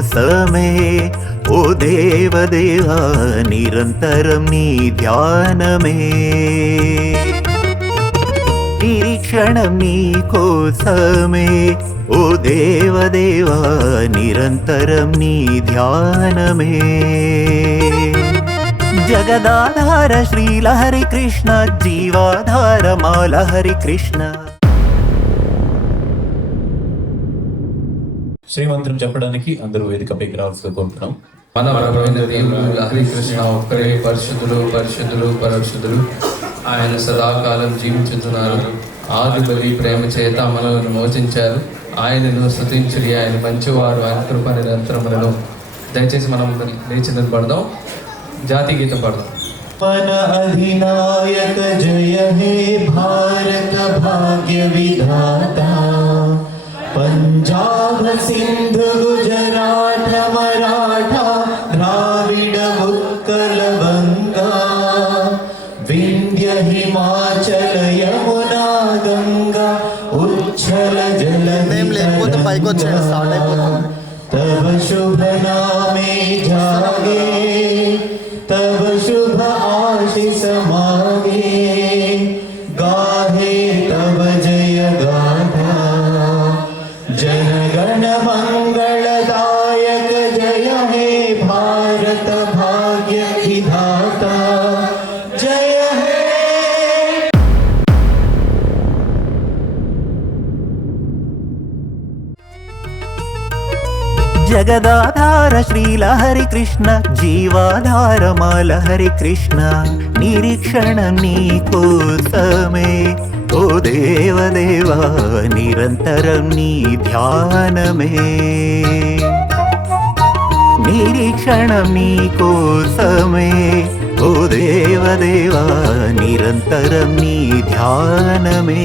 కోసమే ఓ దేవదేవా నిరంతరం నీ ధ్యానమే. నిరీక్షణం నీ కోసమే ఓ దేవదేవా నిరంతరం నీ ధ్యానమే. జగదాధార శ్రీలహరి కృష్ణ జీవాధార మాలహరి కృష్ణ. శ్రీమంత్రం చెప్పడానికి అందరూ వేదికపైకి రావాల్సిందిగా కోరుతున్నాం. మన ప్రభువైన దేవుడు లహరి కృష్ణ ఒక్కరే పరిశుద్ధులు పరిశుద్ధులు పరిశుద్ధులు. ఆయన సదాకాలం జీవించుతున్నారు. ఆది బలి ప్రేమ చేత మనలను మోచించారు. ఆయనను స్తుతించుడి, ఆయన మంచివారు, ఆయన కృప నిరంతరములను. దయచేసి మనం లేచి నిలబడదాం, జాతీయ గీతం పాడదాం. మన అధినాయక జయ హే భారత భాగ్య విధాత. పంజాబ్ సింధు గుజరాట మరాఠా ద్రావిడ ఉత్కల వంగా వింధ్య హిమాచల యమునా గంగా ఉచ్ఛల తవ శుభ నామే జాగే तब शुभ आशीष मागे गाहे तब जय गाथा. जनगण मंगलदायक जय हे भारत भाग्य विधाता जय हे. జగదాధార శ్రీలహరి కృష్ణ జీవాధార మాలహరి కృష్ణ. నిరీక్షణం నీ కోసమే ఓ దేవదేవా నిరంతరం నీ ధ్యానమే. నిరీక్షణం నీ కోసమే ఓ దేవదేవా నిరంతరం నీ ధ్యానమే.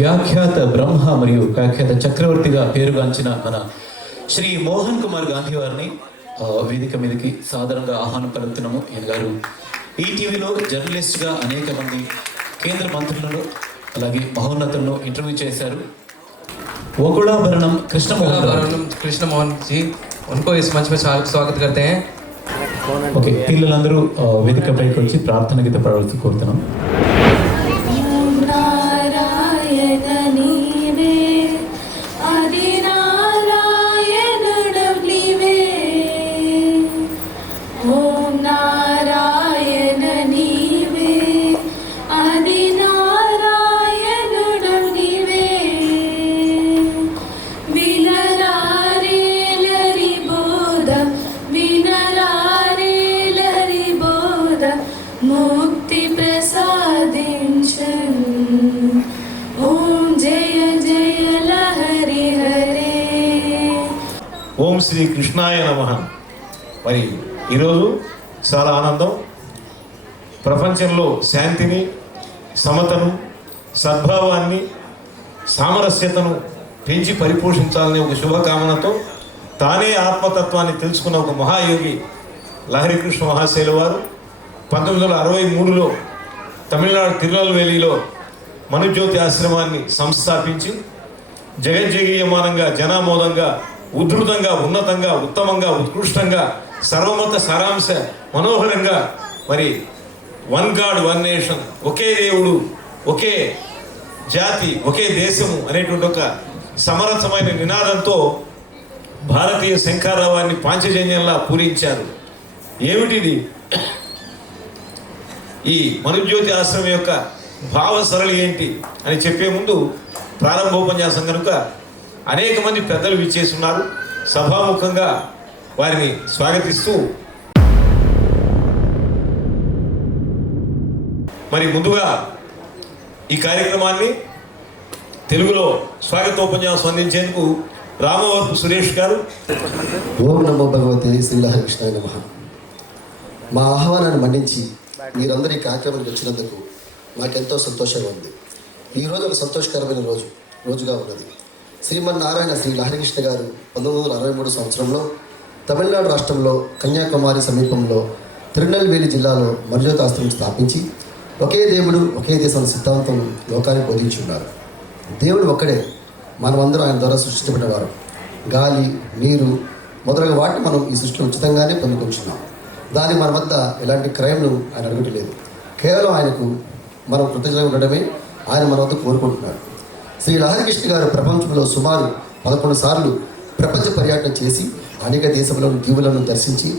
వ్యాఖ్యాత బ్రహ్మ మరియు వ్యాఖ్యాత చక్రవర్తిగా పేరుగాంచిన మన శ్రీ మోహన్ కుమార్ గాంధీ వారిని వేదిక మీదకి సాధారణంగా ఆహ్వానం పలుకుతున్నాము. ఈయన గారు ఈటీవీలో జర్నలిస్ట్గా అనేక మంది కేంద్ర మంత్రులను అలాగే మహోన్నతులను ఇంటర్వ్యూ చేశారు. ఓకుళాభరణం कृष्णमोहन जी, उनको इस मंच में स्वागत करते हैं. ఓకే, పిల్లలందరూ వేదికపైకి వచ్చి ప్రార్థన గీత పాడవలసి కోరుతున్నాం. मुक्ति प्रसादिंचन ओम जय जय लहरि हरे. ఓం శ్రీ కృష్ణాయ నమః. మరి ఈరోజు చాలా ఆనందం. ప్రపంచంలో శాంతిని, సమతను, సద్భావాన్ని, సామరస్యతను పెంచి పరిపోషించాలనే ఒక శుభకామనతో తానే ఆత్మతత్వాన్ని తెలుసుకున్న ఒక మహాయోగి లహరి కృష్ణ మహాశైల వారు 1963లో తమిళనాడు తిరునల్వేలిలో మనుజ్యోతి ఆశ్రమాన్ని సంస్థాపించి జగజ్జగీయమానంగా, జనామోదంగా, ఉద్ధృతంగా, ఉన్నతంగా, ఉత్తమంగా, ఉత్కృష్టంగా, సర్వమత సారాంశ మనోహరంగా మరి వన్ గాడ్ వన్ నేషన్, ఒకే దేవుడు ఒకే జాతి ఒకే దేశము అనేటువంటి ఒక సమరసమైన నినాదంతో భారతీయ శంఖారావాన్ని పాంచజన్యంలా పూరించారు. ఏమిటిది? ఈ మనుజ్యోతి ఆశ్రమం యొక్క భావ సరళి ఏంటి అని చెప్పే ముందు ప్రారంభోపన్యాసం కనుక అనేక మంది పెద్దలు విచ్చేస్తున్నారు. సభాముఖంగా వారిని స్వాగతిస్తూ మరి ముందుగా ఈ కార్యక్రమాన్ని తెలుగులో స్వాగతోపన్యాసం అందించేందుకు రామవరపు సురేష్ గారు. ఓం నమో భగవతే శ్రీలహరికృష్ణాయ నమః. మా ఆహ్వానాన్ని మన్నించి మీరందరూ ఈ కార్యక్రమానికి వచ్చినందుకు మాకెంతో సంతోషంగా ఉంది. ఈరోజు ఒక సంతోషకరమైన రోజుగా ఉన్నది. శ్రీమన్నారాయణ శ్రీ లహరికృష్ణ గారు 1963 సంవత్సరంలో తమిళనాడు రాష్ట్రంలో కన్యాకుమారి సమీపంలో తిరునెల్వేలి జిల్లాలో మర్జోతాశ్రమం స్థాపించి ఒకే దేవుడు ఒకే దేశం సిద్ధాంతం లోకానికి బోధించున్నారు. దేవుడు ఒక్కడే, మనమందరం ఆయన ద్వారా సృష్టించబడిన వారు. గాలి, నీరు మొదలగు వాటిని మనం ఈ సృష్టిలో ఉచితంగానే పొందుకుంటున్నాం. దానికి మన వద్ద ఎలాంటి క్రైమ్ను ఆయన అడగట్లేదు. కేవలం ఆయనకు మనం కృతజ్ఞతగా ఉండడమే ఆయన మన వద్ద కోరుకుంటున్నాడు. శ్రీ లహరికృష్ణ గారు ప్రపంచంలో సుమారు 11 సార్లు ప్రపంచ పర్యటన చేసి అనేక దేశంలోని దీవులను దర్శించి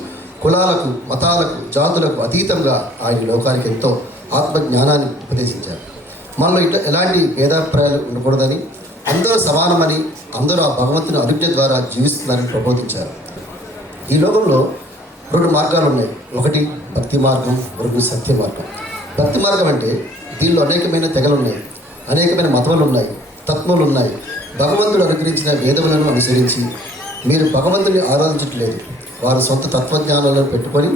కులాలకు, మతాలకు, జాతులకు అతీతంగా ఆయన లోకానికి ఎంతో ఆత్మజ్ఞానాన్ని ఉపదేశించారు. మనలో ఎలాంటి భేదాభిప్రాయాలు ఉండకూడదని, అందరూ సమానమని, అందరూ ఆ భగవంతుని అనుజ్ఞ ద్వారా జీవిస్తున్నారని ప్రబోధించారు. ఈ లోకంలో 2 మార్గాలు ఉన్నాయి. ఒకటి భక్తి మార్గం, మరొకటి సత్య మార్గం. భక్తి మార్గం అంటే దీనిలో అనేకమైన తెగలు ఉన్నాయి, అనేకమైన మతములు ఉన్నాయి, తత్వములు ఉన్నాయి. భగవంతుడు అనుగ్రహించిన వేదములను అనుసరించి మీరు భగవంతుని ఆరాధించట్లేదు. వారు సొంత తత్వజ్ఞానాలను పెట్టుకొని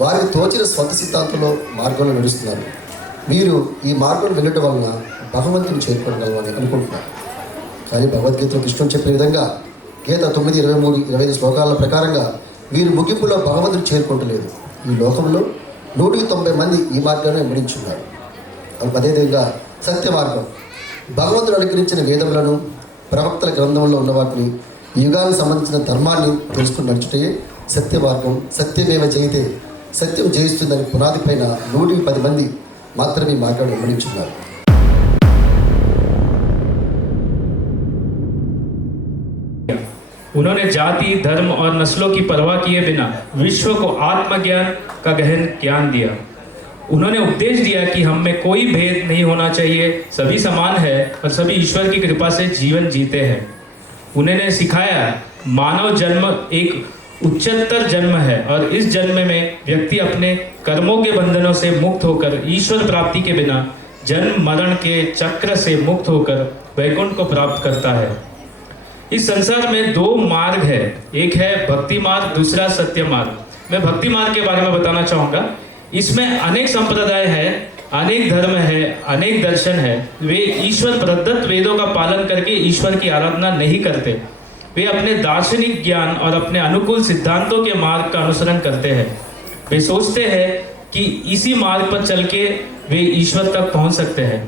వారికి తోచిన స్వంత సిద్ధాంతంలో మార్గంలో నడుస్తున్నారు. మీరు ఈ మార్గంలో వెళ్ళటం వలన భగవంతుని చేరుకోగలమని అనుకుంటున్నారు. కానీ భగవద్గీతలో కృష్ణుడు చెప్పిన విధంగా గీత 9:23-25 శ్లోకాల ప్రకారంగా వీరు ముగింపులో భగవంతుని చేరుకుంటలేదు. ఈ లోకంలో 190 మంది ఈ మార్గాన్ని వెంబడించున్నారు. అదేవిధంగా సత్య మార్గం, భగవంతుడు అనుగ్రహించిన వేదములను, ప్రవక్తల గ్రంథంలో ఉన్న వాటిని, యుగానికి సంబంధించిన ధర్మాన్ని తెలుసుకుని నడుచుటే సత్య మార్గం. సత్యమేవ జయితే, సత్యం జయిస్తుందని పునాది పైన 110 మంది మాత్రమే ఈ మార్గాన్ని వెంబడించున్నారు. उन्होंने जाति, धर्म और नस्लों की परवाह किए बिना विश्व को आत्मज्ञान का गहन ज्ञान दिया। उन्होंने उपदेश दिया कि हम में कोई भेद नहीं होना चाहिए, सभी समान है और सभी ईश्वर की कृपा से जीवन जीते हैं। उन्होंने सिखाया मानव जन्म एक उच्चतर जन्म है और इस जन्म में व्यक्ति अपने कर्मों के बंधनों से मुक्त होकर ईश्वर प्राप्ति के बिना जन्म मरण के चक्र से मुक्त होकर वैकुंठ को प्राप्त करता है। इस संसार में 2 मार्ग है, एक है भक्ति मार्ग, दूसरा सत्य मार्ग। मैं भक्ति मार्ग के बारे में बताना चाहूँगा। इसमें अनेक संप्रदाय है, अनेक धर्म है, अनेक दर्शन है। वे ईश्वर प्रदत्त वेदों का पालन करके ईश्वर की आराधना नहीं करते। वे अपने दार्शनिक ज्ञान और अपने अनुकूल सिद्धांतों के मार्ग का अनुसरण करते हैं। वे सोचते हैं कि इसी मार्ग पर चल के वे ईश्वर तक पहुंच सकते हैं।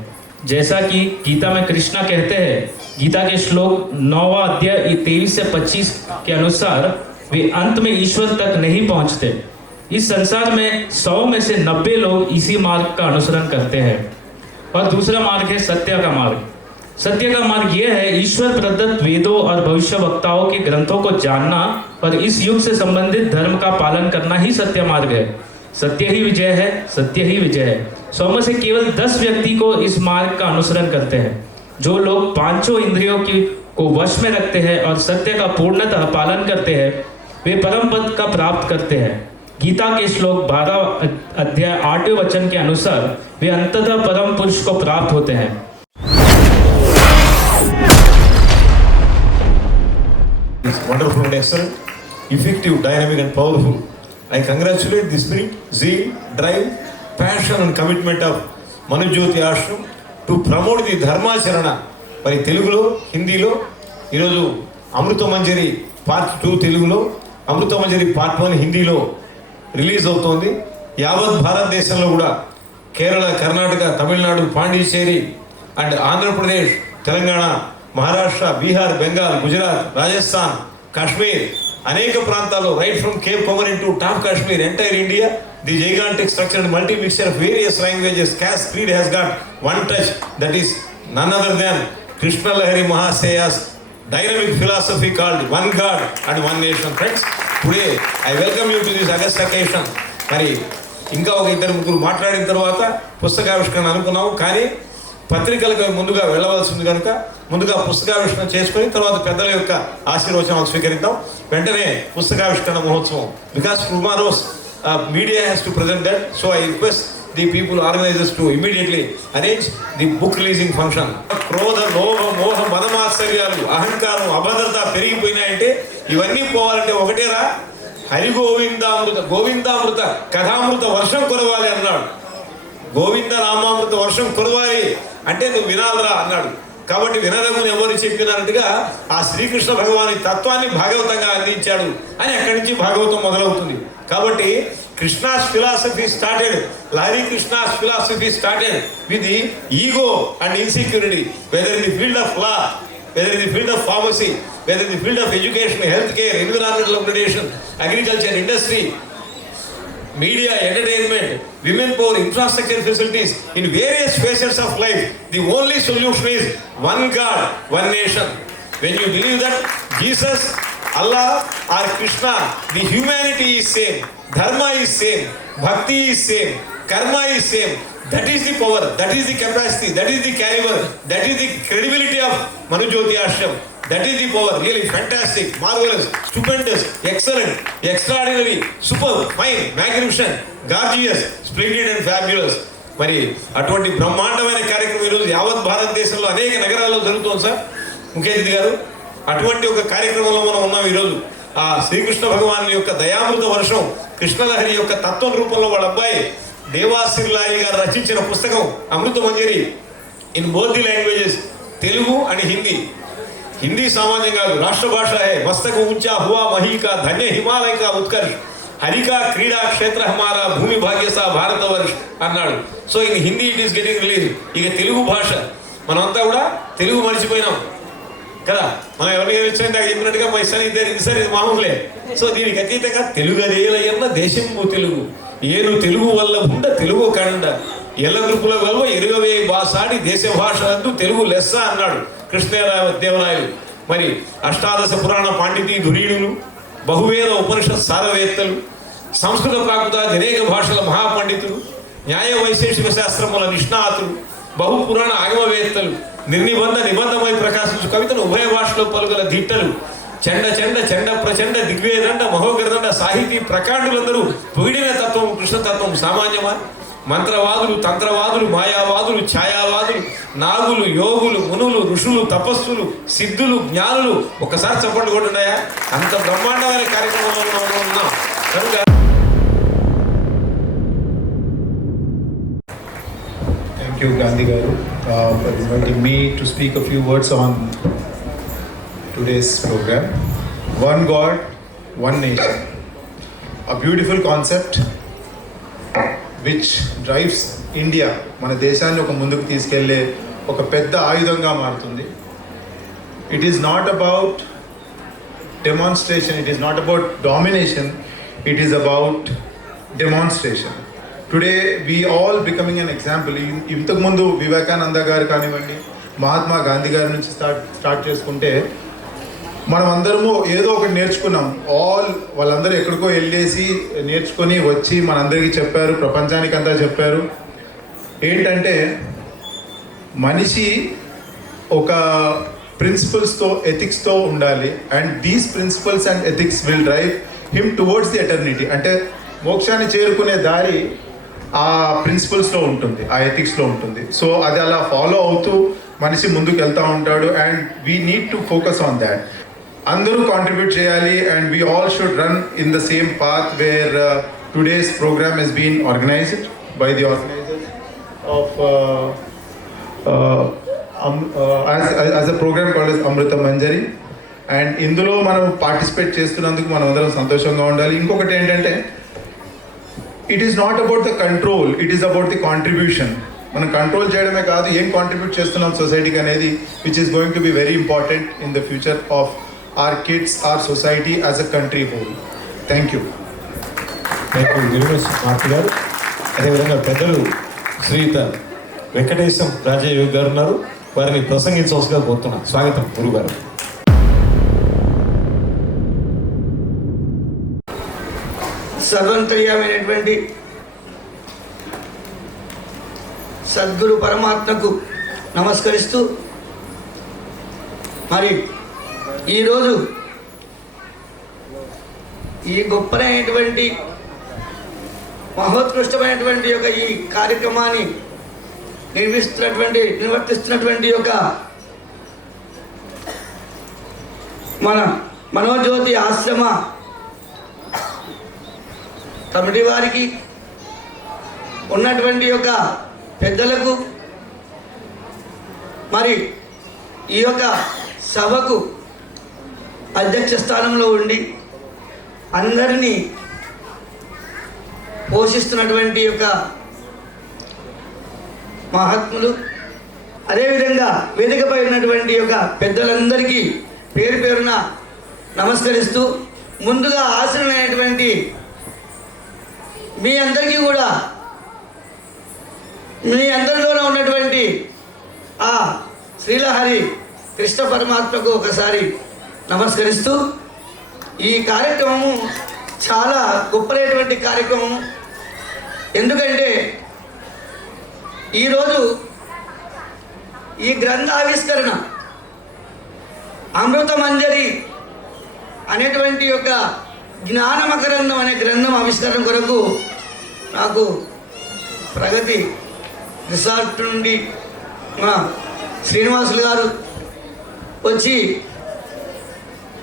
जैसा कि गीता में कृष्णा कहते हैं, गीता के श्लोक 9वां अध्याय 23 से 25 के अनुसार वे अंत में ईश्वर तक नहीं पहुंचते। इस संसार में 100 में से 90 लोग इसी मार्ग का अनुसरण करते हैं। और दूसरा मार्ग है सत्य का मार्ग। सत्य का मार्ग यह है ईश्वर प्रदत्त वेदों और भविष्य वक्ताओं के ग्रंथों को जानना और इस युग से संबंधित धर्म का पालन करना ही सत्य मार्ग है। सत्य ही विजय है, सत्य ही विजय है। 100 में से केवल 10 व्यक्ति को इस मार्ग का अनुसरण करते हैं। जो लोग 5 इंद्रियों को वश में रखते हैं और सत्य का पूर्णतः पालन करते हैं, वे परम पद का प्राप्त करते हैं। गीता के श्लोक 12 अध्याय 8वें वचन के अनुसार वे अंततः परम पुरुष को प्राप्त होते हैं। It's wonderful and excellent, effective, dynamic and powerful. I congratulate the spirit, zeal, drive, passion and commitment of Manujyoti Ashram to promote the ధర్మాచరణ. మరి తెలుగులో, హిందీలో ఈరోజు అమృత మంజరి పార్ట్ 2 తెలుగులో, అమృత మంజరి పార్ట్ 1 హిందీలో రిలీజ్ అవుతోంది. యావత్ భారతదేశంలో కూడా కేరళ, కర్ణాటక, తమిళనాడు, పాండిచ్చేరి అండ్ ఆంధ్రప్రదేశ్, తెలంగాణ, మహారాష్ట్ర, బీహార్, బెంగాల్, గుజరాత్, రాజస్థాన్, కాశ్మీర్ అనేక ప్రాంతాల్లో right from Cape Comorin to top Kashmir, entire India, the gigantic structure and multi mixture of various languages, caste, creed has got one touch, that is none other than Krishna Lahari Mahasaya's dynamic philosophy called One God and One Nation. Friends, today I welcome you to this august occasion. మరి ఇంకా ఒక 2-3 మాట్లాడిన తర్వాత పుస్తకావిష్కరణ అనుకున్నాము, కానీ పత్రికలకు ముందుగా వెళ్ళవలసింది కనుక ముందుగా పుస్తకావిష్కరణ చేసుకొని తర్వాత పెద్దల యొక్క ఆశీర్వచనాలు స్వీకరిద్దాం. వెంటనే పుస్తకావిష్కరణ మహోత్సవం, because tomorrow's media has to present that, so I request the people organizers to immediately arrange the book releasing function. క్రోధ లోభ మోహ మదమాత్సర్యాలు అహంకారం అభద్రత పెరిగిపోయినాయంటే ఇవన్నీ పోవాలంటే ఒకటేరా గోవిందామృత కథామృత వర్షం కురవాలి అన్నాడు. గోవింద రామామృత వర్షం కురవాలి అంటే నువ్వు వినాలరా అన్నాడు. కాబట్టి వినరముని ఎవరు చెప్పినట్టుగా ఆ శ్రీకృష్ణ భగవాని తత్వాన్ని భాగవతంగా అందించాడు అని అక్కడి నుంచి భాగవతం మొదలవుతుంది. కాబట్టి కృష్ణాస్ ఫిలాసఫీ స్టార్టెడ్, లారీ Krishna's philosophy started with the ego and insecurity, whether in the field of law, whether in the field of pharmacy, whether in the field of education, healthcare, environmental upgradation, agriculture, industry, media, entertainment, women power, infrastructure facilities, in various facets of life, the only solution is one God, one nation. When you believe that Jesus, Allah or Krishna, the humanity is same, dharma is same, bhakti is same, karma is same, that is the power, that is the capacity, that is the caliber, that is the credibility of Manujyoti Ashram. That is the power. Really fantastic, marvelous, stupendous, excellent, extraordinary, superb, fine, magnificent, gorgeous, splendid and fabulous. మరి అటువంటి బ్రహ్మాండమైన కార్యక్రమం ఈరోజు యావత్ భారతదేశంలో అనేక నగరాల్లో జరుగుతుంది సార్ ముఖ్య అతిథి గారు. అటువంటి ఒక కార్యక్రమంలో మనం ఉన్నాం ఈరోజు. ఆ శ్రీకృష్ణ భగవాన్ యొక్క దయామృత వర్షం, కృష్ణలహరి యొక్క తత్వం రూపంలో వాళ్ళ అబ్బాయి దేవాశ్రీలాయి గారు రచించిన పుస్తకం Amrita Manjari in both the languages, Telugu and Hindi. Hindi సామాన్యం కాదు, రాష్ట్ర భాష హై. మస్తక ఊంచా హువా మహీకా ధన్య హిమాలయ కా ఉత్కర్ష్, హరికా క్రీడా క్షేత్ర హమారా భూమి భాగ్యసా భారతవర్ష్ అన్నాడు. So in Hindi it is getting release. ఇక తెలుగు భాష మనమంతా కూడా తెలుగు మర్చిపోయినాం కదా. మనం ఎవరిని చెప్పినట్టుగా మై సన్ ఇది మామూలే. సో దీనికి అతీతంగా తెలుగు అదేలయ్యన్న దేశంబు తెలుగు ఏను తెలుగు వల్ల ఉండ తెలుగు కండ ఎల్ల గ్రూపుల వల్ల ఎరుగవే బాసాడి దేశ భాష అందు తెలుగు లెస్స అన్నాడు కృష్ణదేవరాయలు. మరి అష్టాదశ పురాణ పాండితీ ధురీణులు, బహువేద ఉపనిషత్ సారవేత్తలు, సంస్కృత ప్రాకృత అనేక భాషల మహాపండితులు, న్యాయ వైశేషిక శాస్త్రముల నిష్ణాతులు, బహుపురాణ ఆగమవేత్తలు, నిబంధమై ప్రకాశించు కవితను ఉభయ భాషలో పలుగల దిట్టలు, చండ చండ చండ ప్రచండ దిగ్వేదండ మహోగ్రదండ సాహితీ ప్రకాండులందరూ పొగిడిన తత్వం కృష్ణతత్వం సామాన్యమా? మంత్రవాదులు, తంత్రవాదులు, మాయావాదులు, ఛాయావాదులు, నాగులు, యోగులు, మునులు, ఋషులు, తపస్సులు, సిద్ధులు, జ్ఞానులు ఒకసారి చప్పట్లు కొట్టున్నాయా? అంత బ్రహ్మాండమైన కార్యక్రమంలో మనం ఉన్నాం కనుక Thank you, Gandhi Garu, for inviting me to speak a few words on today's program. One God, one nation. A beautiful concept which drives India, మన దేశాన్ని ఒక ముందుకు తీసుకెళ్లే ఒక పెద్ద ఆయుధంగా మారుతుంది. It is not about demonstration, it is not about domination, it is about demonstration. Today we all becoming an example. ఇంతకుముందు వివేకానంద గారు కానివ్వండి, మహాత్మా గాంధీ గారి నుంచి స్టార్ట్ చేసుకుంటే మనం అందరము ఏదో ఒకటి నేర్చుకున్నాం. వాళ్ళందరూ ఎక్కడికో వెళ్ళేసి నేర్చుకొని వచ్చి మనందరికీ చెప్పారు, ప్రపంచానికి అంతా చెప్పారు. ఏంటంటే మనిషి ఒక ప్రిన్సిపల్స్తో ఎథిక్స్తో ఉండాలి. And these principles and ethics will drive him towards the eternity. అంటే మోక్షాన్ని చేరుకునే దారి ఆ ప్రిన్సిపల్స్లో ఉంటుంది, ఆ ఎథిక్స్లో ఉంటుంది. సో అది అలా ఫాలో అవుతూ మనిషి ముందుకు వెళ్తూ ఉంటాడు. And we need to focus on that. అందరూ కాంట్రిబ్యూట్ చేయాలి. And we all should run in the same path where today's programme is been organised by the organisers of as a programme called as Amrutha Manjari. And ఇందులో మనం participate చేస్తున్నందుకు మనం అందరం సంతోషంగా ఉండాలి. ఇంకొకటి ఏంటంటే it is not about the control, it is about the contribution. మనం కంట్రోల్ చేయడమే కాదు, ఏం కాంట్రిబ్యూట్ చేస్తున్నాం సొసైటీకి అనేది which is going to be very important in the future of our kids, our society as a country whole. Thank you. Marthi గారు. అదేవిధంగా పెద్దలు శ్రీయుత వెంకటేశం రాజయోగి గారు ఉన్నారు. వారిని ప్రసంగించవలసిగా కోరుతున్నాను. స్వాగతం గురువు గారు. సర్వంతర్యామైనటువంటి సద్గురు పరమాత్మకు నమస్కరిస్తూ మరి ఈరోజు ఈ గొప్పనైనటువంటి మహోత్కృష్టమైనటువంటి యొక్క ఈ కార్యక్రమాన్ని నిర్వర్తిస్తున్నటువంటి యొక్క మన మనోజ్యోతి ఆశ్రమ కమిటీ వారికి, ఉన్నటువంటి యొక్క పెద్దలకు, మరి ఈ యొక్క సభకు అధ్యక్ష స్థానంలో ఉండి అందరినీ పోషిస్తున్నటువంటి యొక్క మహాత్ములు, అదేవిధంగా వేదికపై ఉన్నటువంటి యొక్క పెద్దలందరికీ పేరు పేరున నమస్కరిస్తూ, ముందుగా ఆశీనులైనటువంటి మీ అందరికీ కూడా మీ అందరిలోనే ఉన్నటువంటి ఆ శ్రీలహరి కృష్ణ పరమాత్మకు ఒకసారి నమస్కరిస్తూ, ఈ కార్యక్రమము చాలా గొప్పలైనటువంటి కార్యక్రమము. ఎందుకంటే ఈరోజు ఈ గ్రంథ ఆవిష్కరణ అమృత మంజరి అనేటువంటి యొక్క జ్ఞానమకరందం అనే గ్రంథం ఆవిష్కరణ కొరకు నాకు ప్రగతి రిసార్ట్ నుండి మా శ్రీనివాసులు గారు వచ్చి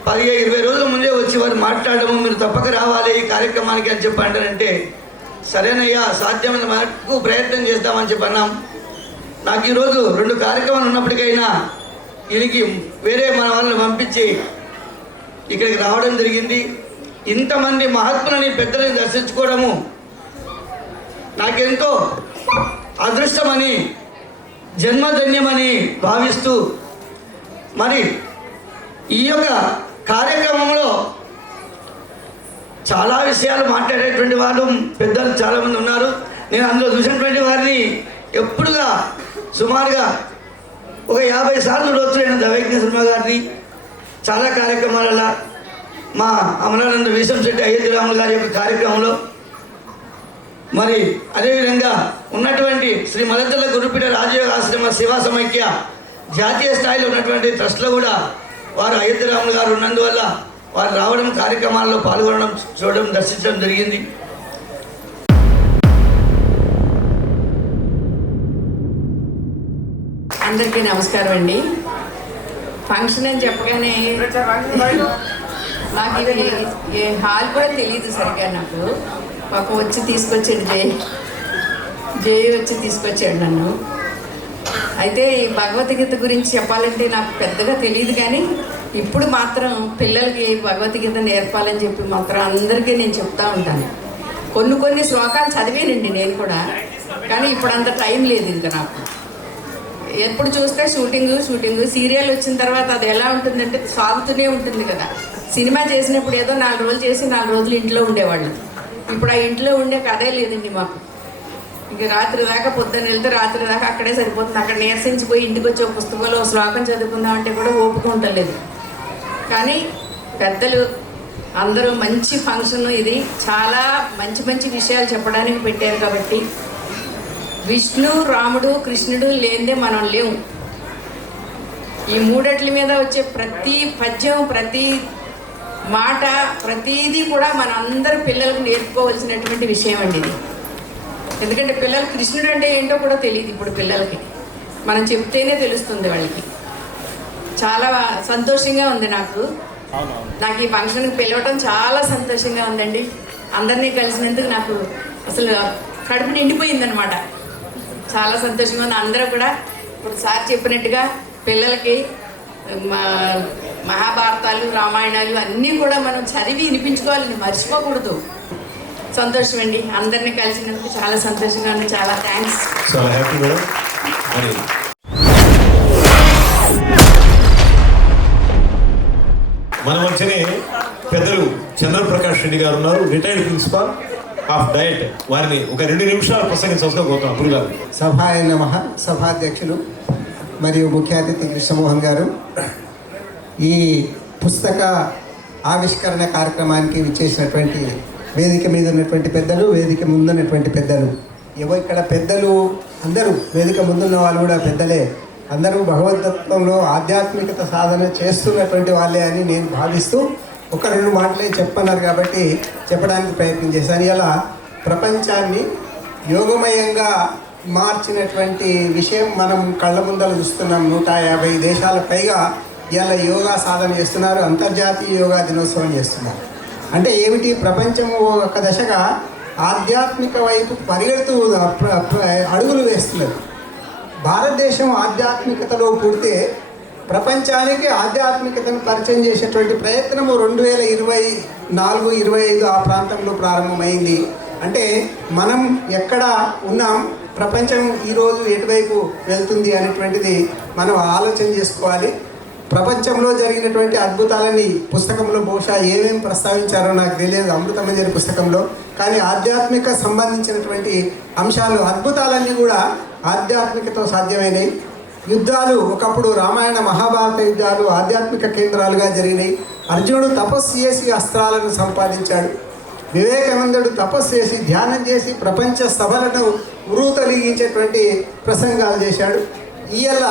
15-20 రోజుల ముందే వచ్చి వారు మాట్లాడము, మీరు తప్పక రావాలి ఈ కార్యక్రమానికి అని చెప్పి అంటారంటే, సరేనయ్యా సాధ్యమైన మనకు ప్రయత్నం చేద్దామని చెప్పి అన్నాం. నాకు ఈరోజు 2 కార్యక్రమాలు ఉన్నప్పటికైనా దీనికి వేరే మన వాళ్ళని పంపించి ఇక్కడికి రావడం జరిగింది. ఇంతమంది మహాత్ములని పెద్దలని దర్శించుకోవడము నాకెంతో అదృష్టమని, జన్మధన్యమని భావిస్తూ, మరి ఈ యొక్క కార్యక్రమంలో చాలా విషయాలు మాట్లాడేటువంటి వాళ్ళు పెద్దలు చాలామంది ఉన్నారు. నేను అందులో చూసినటువంటి వారిని ఎప్పుడుగా సుమారుగా ఒక 50 సార్లు చూడవచ్చు. నేను దవైజ్ఞ శర్మ గారిని చాలా కార్యక్రమాలలో, మా అమరానంద విశ్వంశెట్టి అయోధ్యరాములు గారి యొక్క కార్యక్రమంలో, మరి అదేవిధంగా ఉన్నటువంటి శ్రీ మలతల గురుపీఠ రాజయోగ ఆశ్రమ శివా సమైక్య జాతీయ స్థాయిలో ఉన్నటువంటి ట్రస్ట్లో కూడా వారు అయోధ్యరాములు గారు ఉన్నందువల్ల వారు రావడం, కార్యక్రమాల్లో పాల్గొనడం, చూడడం, దర్శించడం జరిగింది. అందరికీ నమస్కారం అండి. ఫంక్షన్ అని చెప్పగానే నాకు ఇది ఏ హాల్ కూడా తెలియదు సరిగ్గా. నాకు పాప వచ్చి తీసుకొచ్చాడు, జయ వచ్చి తీసుకొచ్చాడు నన్ను. అయితే ఈ భగవద్గీత గురించి చెప్పాలంటే నాకు పెద్దగా తెలియదు, కానీ ఇప్పుడు మాత్రం పిల్లలకి భగవద్గీత నేర్పాలని చెప్పి మాత్రం అందరికీ నేను చెప్తా ఉంటాను. కొన్ని శ్లోకాలు చదివానండి నేను కూడా, కానీ ఇప్పుడు అంత టైం లేదు ఇంకా నాకు. ఎప్పుడు చూస్తే షూటింగ్ సీరియల్ వచ్చిన తర్వాత అది ఎలా ఉంటుందంటే సాగుతూనే ఉంటుంది కదా. సినిమా చేసినప్పుడు ఏదో 4 రోజులు చేసి 4 రోజులు ఇంట్లో ఉండేవాళ్ళు. ఇప్పుడు ఆ ఇంట్లో ఉండే కథే లేదండి మాకు. ఇంక రాత్రి దాకా, పొద్దున్న వెళ్తే రాత్రి దాకా అక్కడే సరిపోతుంది. అక్కడ నీరసించిపోయి ఇంటికి వచ్చి ఒక పుస్తకంలో శ్లోకం చదువుకుందామంటే కూడా ఓపిక ఉండలేదు. కానీ పెద్దలు అందరూ మంచి ఫంక్షన్ ఇది, చాలా మంచి విషయాలు చెప్పడానికి పెట్టారు. కాబట్టి విష్ణు, రాముడు, కృష్ణుడు లేనిదే మనం లేవు. ఈ మూడట్ల మీద వచ్చే ప్రతి పద్యం, ప్రతి మాట, ప్రతిదీ కూడా మన అందరూ పిల్లలకు నేర్చుకోవాల్సినటువంటి విషయం అండి ఇది. ఎందుకంటే పిల్లలు కృష్ణుడు అంటే ఏంటో కూడా తెలియదు ఇప్పుడు పిల్లలకి. మనం చెప్తేనే తెలుస్తుంది వాళ్ళకి. చాలా సంతోషంగా ఉంది నాకు ఈ ఫంక్షన్కి పిలవటం చాలా సంతోషంగా ఉందండి. అందరినీ కలిసినందుకు నాకు అసలు కడుపు నిండిపోయిందనమాట. చాలా సంతోషంగా ఉంది. అందరూ కూడా ఇప్పుడు సార్ చెప్పినట్టుగా పిల్లలకి మహాభారతాలు, రామాయణాలు అన్నీ కూడా మనం చదివి వినిపించుకోవాలని మర్చిపోకూడదు. సంతోషం అండి, అందరినీ కలిసినందుకు చాలా సంతోషంగా ఉంది. చాలా థ్యాంక్స్. చాలా హ్యాపీ మేడం. మరి మన మధ్యనే పెద్దలు చంద్రప్రకాష్ రెడ్డి గారు ఉన్నారు, రిటైర్డ్ ప్రిన్సిపాల్ ఆఫ్ డయట్. వారిని ఒక 2 నిమిషాలు ప్రసంగించవలసిన కోరుతున్నాం. అప్పుడు గారు సభాయ నమః. సభాధ్యక్షులు మరియు ముఖ్య అతిథి కృష్ణమోహన్ గారు, ఈ పుస్తక ఆవిష్కరణ కార్యక్రమానికి విచ్చేసినటువంటి వేదిక మీద ఉన్నటువంటి పెద్దలు, వేదిక ముందున్నటువంటి పెద్దలు, ఇక్కడ పెద్దలు అందరూ, వేదిక ముందున్న వాళ్ళు కూడా పెద్దలే, అందరూ భగవద్దత్వంలో ఆధ్యాత్మికత సాధన చేస్తున్నటువంటి వాళ్ళే అని నేను భావిస్తూ 1-2 మాటలే చెప్పన్నారు కాబట్టి చెప్పడానికి ప్రయత్నం చేశాను. ఇలా ప్రపంచాన్ని యోగమయంగా మార్చినటువంటి విషయం మనం కళ్ళ ముందర చూస్తున్నాం. 150 దేశాల పైగా ఇలా యోగా సాధన చేస్తున్నారు, అంతర్జాతీయ యోగా దినోత్సవం చేస్తున్నారు. అంటే ఏమిటి? ప్రపంచం ఒక దశగా ఆధ్యాత్మిక వైపు పరిగెడుతూ అడుగులు వేస్తున్నారు. భారతదేశం ఆధ్యాత్మికతలో పుడితే ప్రపంచానికి ఆధ్యాత్మికతను పరిచయం చేసేటువంటి ప్రయత్నము 2024-25 ఆ ప్రాంతంలో ప్రారంభమైంది. అంటే మనం ఎక్కడ ఉన్నాం, ప్రపంచం ఈరోజు ఎటువైపు వెళ్తుంది అనేటువంటిది మనం ఆలోచన చేసుకోవాలి. ప్రపంచంలో జరిగినటువంటి అద్భుతాలని పుస్తకంలో బహుశా ఏమేమి ప్రస్తావించారో నాకు తెలియదు, అమృతమంజరి పుస్తకంలో. కానీ ఆధ్యాత్మిక సంబంధించినటువంటి అంశాలు, అద్భుతాలన్నీ కూడా ఆధ్యాత్మికతో సాధ్యమైనవి. యుద్ధాలు ఒకప్పుడు రామాయణ మహాభారత యుద్ధాలు ఆధ్యాత్మిక కేంద్రాలుగా జరిగినాయి. అర్జునుడు తపస్సు చేసి అస్త్రాలను సంపాదించాడు. వివేకానందుడు తపస్సు చేసి ధ్యానం చేసి ప్రపంచ సభలను ఉరుతలిగించేటువంటి ప్రసంగాలు చేశాడు. ఇవాళ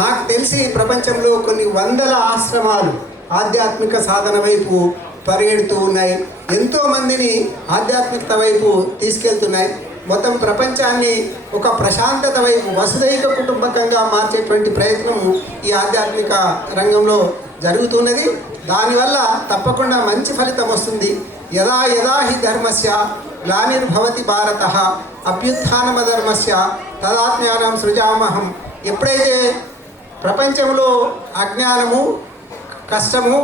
నాకు తెలిసి ప్రపంచంలో కొన్ని వందల ఆశ్రమాలు ఆధ్యాత్మిక సాధన వైపు పరిగెడుతూ ఉన్నాయి, ఎంతోమందిని ఆధ్యాత్మికత వైపు తీసుకెళ్తున్నాయి. మొత్తం ప్రపంచాన్ని ఒక ప్రశాంతత వైపు వసుదైక కుటుంబకంగా మార్చేటువంటి ప్రయత్నం ఈ ఆధ్యాత్మిక రంగంలో జరుగుతున్నది. దానివల్ల తప్పకుండా మంచి ఫలితం వస్తుంది. యదా యదా హి ధర్మస్య గ్లానిర్భవతి భారతః అభ్యుత్థానమధర్మస్య తదాజ్ఞానం సృజామహం. ఎప్పుడైతే ప్రపంచంలో అజ్ఞానము, కష్టము,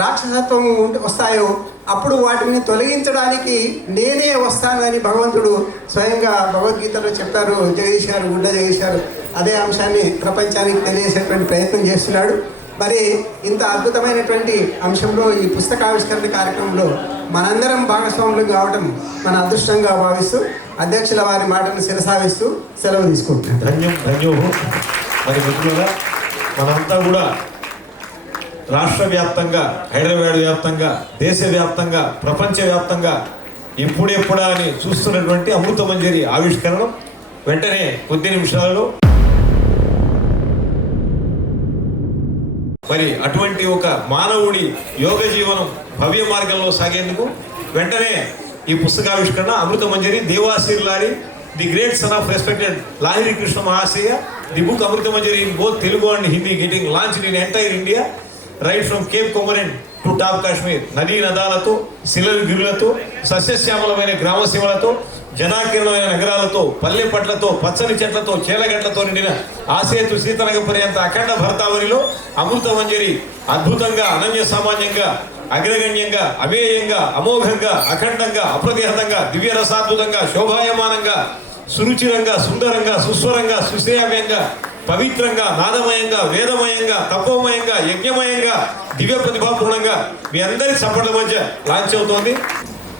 రాక్షసత్వము వస్తాయో అప్పుడు వాటిని తొలగించడానికి నేనే వస్తానని భగవంతుడు స్వయంగా భగవద్గీతలో చెప్తారు. జగదీష్ గారు, గుడ్డ జగదీష్ గారు అదే అంశాన్ని ప్రపంచానికి తెలియజేసేటువంటి ప్రయత్నం చేస్తున్నాడు. మరి ఇంత అద్భుతమైనటువంటి అంశంలో ఈ పుస్తకావిష్కరణ కార్యక్రమంలో మనందరం భాగస్వాములు కావడం మన అదృష్టంగా భావిస్తూ అధ్యక్షుల వారి మాటను శిరసావిస్తూ సెలవు తీసుకుంటున్నాను. ధన్యోహం. మరి మిత్రులుగా మనంతా కూడా రాష్ట్ర వ్యాప్తంగా, హైదరాబాద్ వ్యాప్తంగా, దేశవ్యాప్తంగా, ప్రపంచవ్యాప్తంగా ఎప్పుడెప్పుడా అని చూస్తున్నటువంటి అమృతమంజరి ఆవిష్కరణ వెంటనే కొద్ది నిమిషాలలో మరి అటువంటి ఒక మానవుడి యోగ జీవనం భవ్య మార్గంలో సాగేందుకు వెంటనే ఈ పుస్తకావిష్కరణ Amritamanjari Devashir Lahiri, the great son of respected Lahiri Krishna Mahashaya. The book Amritamanjari in both Telugu and Hindi getting launched in entire India, right from Cape Comorin to Top Kashmir. నదీ నదాలతో, శిలలు గిరులతో, సస్యశ్యామలమైన గ్రామ శివలతో, జనాకీర్ణమైన నగరాలతో, పల్లె పట్లతో, పచ్చని చెట్లతో, చేలగట్లతో నిండిన ఆసేతు సీతనగ పర్యంత అఖండ భరతావరిలో అమృతమంజరి అద్భుతంగా, అనన్య సామాన్యంగా, అగ్రగణ్యంగా, అమేయంగా, అమోఘంగా, అఖండంగా, అప్రతిహతంగా, దివ్య రసాద్భుతంగా, శోభాయమానంగా, సురుచిరంగా, సుందరంగా, సుస్వరంగా, సుశ్రేయమయంగా, పవిత్రంగా, నాదమయంగా, వేదమయంగా, తపోమయంగా, యజ్ఞమయంగా, దివ్య ప్రతిభాపూర్ణంగా మీ అందరి చప్పట్ల మధ్య లాంచ్ అవుతోంది.